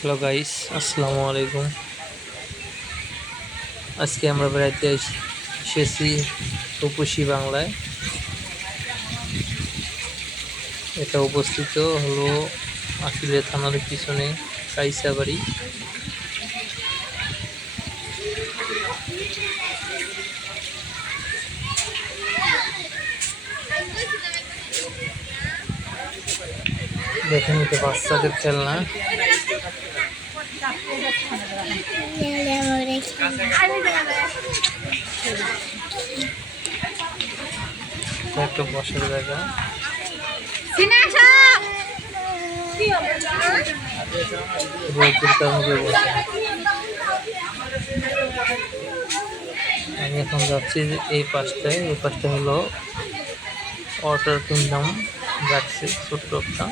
Hello guys আসসালামু আলাইকুম আজকে আমরা বেড়াইতে এস- এসেছি রূপসী বাংলায়। এটা অবস্থিত হলো আকিলে থানার পিছনে কাইসাবাড়ি। দেখেন এটা বাচ্চাদের খেলনা। একটা বসার জায়গা। আমি এখন যাচ্ছি এই পাশটায়। এই পাশটা হলো ওয়াটার কিংডম যাচ্ছে ছোট্ট একটা।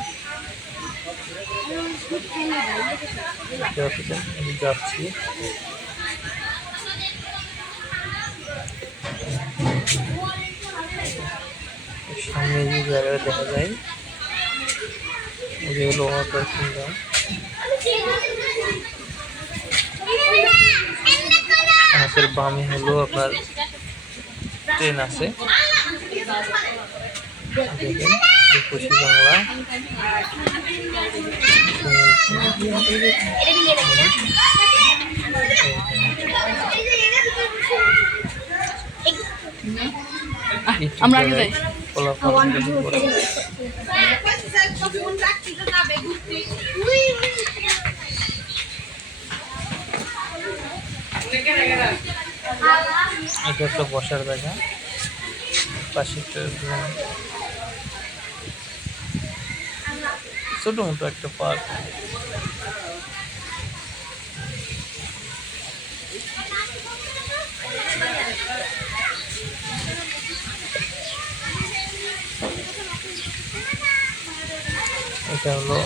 আমি যাচ্ছি। সামনে যে জায়গাটা দেখা যায়, ওই হলো ওয়াটার কিংডম। হাতের বামে হলো আপনার ট্রেন আছে। আমরা। এটা একটা বসার জায়গা পাশে একটা room। ছোট মোটো একটা পার্ক। এটা হলো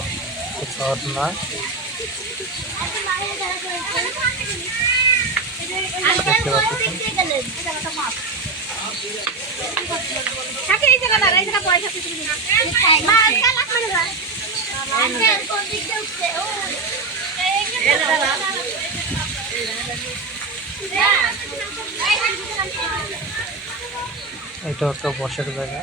ঝর্ণা। দেখতে পাচ্ছেন? এটা একটা বসার জায়গা।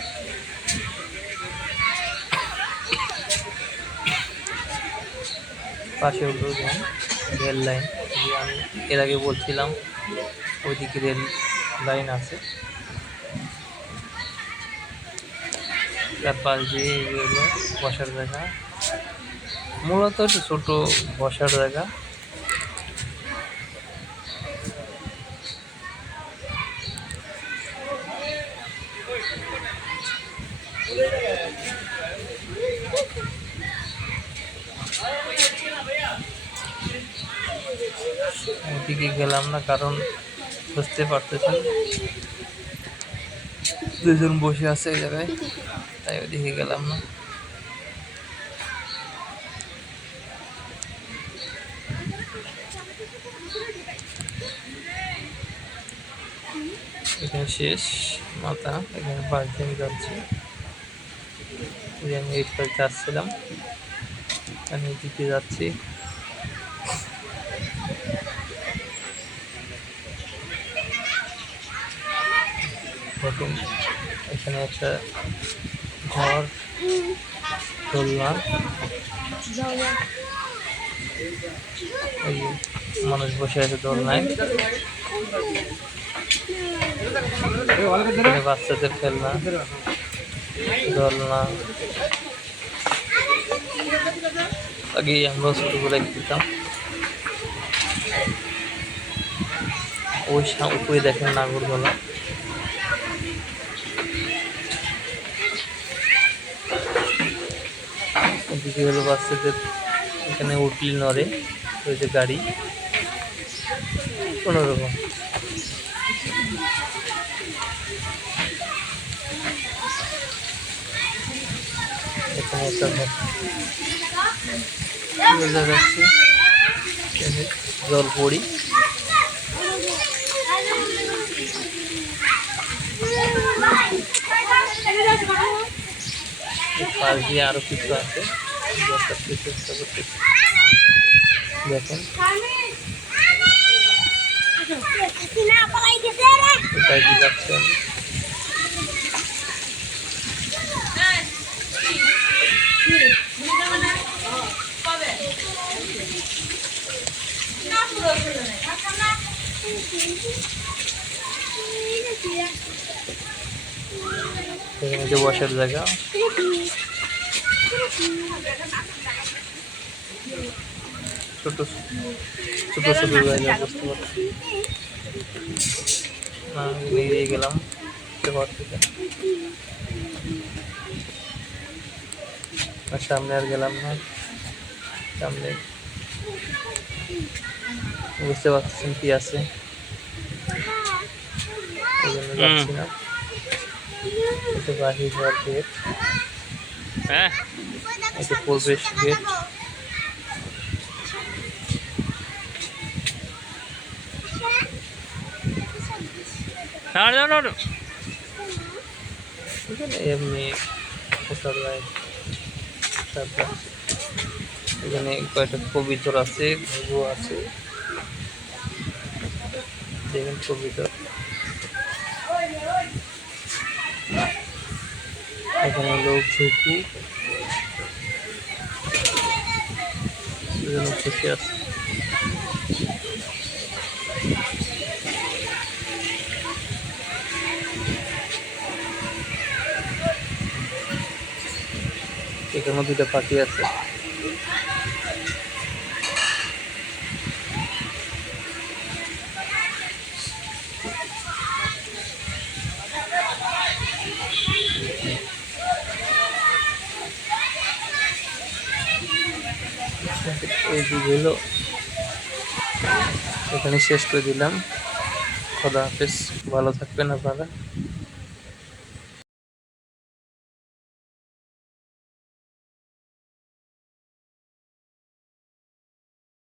পাশে হলো রেল লাইন। আমি এর আগে বলছিলাম, ওইদিকে রেল লাইন আছে। তার পাশ এগুলো বসার জায়গা। মূলত ছোট বসার জায়গা। ওদিকে গেলাম না, কারণ বুঝতে পারতেছেন। দুজন বসে আছে এই জায়গায়। তাই ওদিকে গেলাম না। এখানে শেষ, মাথা, এখানে দিয়ে আমি যাচ্ছি। আমি এই পাশে যাচ্ছিলাম। আমি এদিকে যাচ্ছি। এখানে একটা ঘর, দোলনা মানুষ বসে আছে দোলনায়। বাচ্চাদের খেলনা, দোলনা। আগে আমরা ছোটবেলায় খেলতাম। ওই উপরে দেখেন নাগরদোলা। এদিকে হলো বাচ্চাদের এখানে উঠলি নড়ে যে গাড়ি। কোনো রকম এখানে একটা বোঝা যাচ্ছে জল পড়ি। পাশ দিয়ে আরও কিছু আছে। দেখেন না পালাই গেছে রে কোথায় কি যাচ্ছে আমি এখানে যে বসার জায়গা ছোট ছোট ছোট জায়গা বুঝতে পারছি না আমি নিয়ে গেলাম ঘর থেকে আর সামনে আর গেলাম না সামনে বুঝতে পারছেন কি আছে এই জন্য যাচ্ছি না এটা বাহির হওয়ার গেট হ্যাঁ? এটা প্রবেশ গেট না না না না। এখানে এমনি তারপর এখানে কয়েকটা কবিতর আছে ঘুঘু আছে। দেখেন কবিতর এখানে লোক ঝুঁকু। সেজন্য খুশি আছে। এখানে দুটো পাখি আছে। এই হলো এখানে শেষ করে দিলাম। খোদা হাফেজ ভালো থাকবেন আপনারা।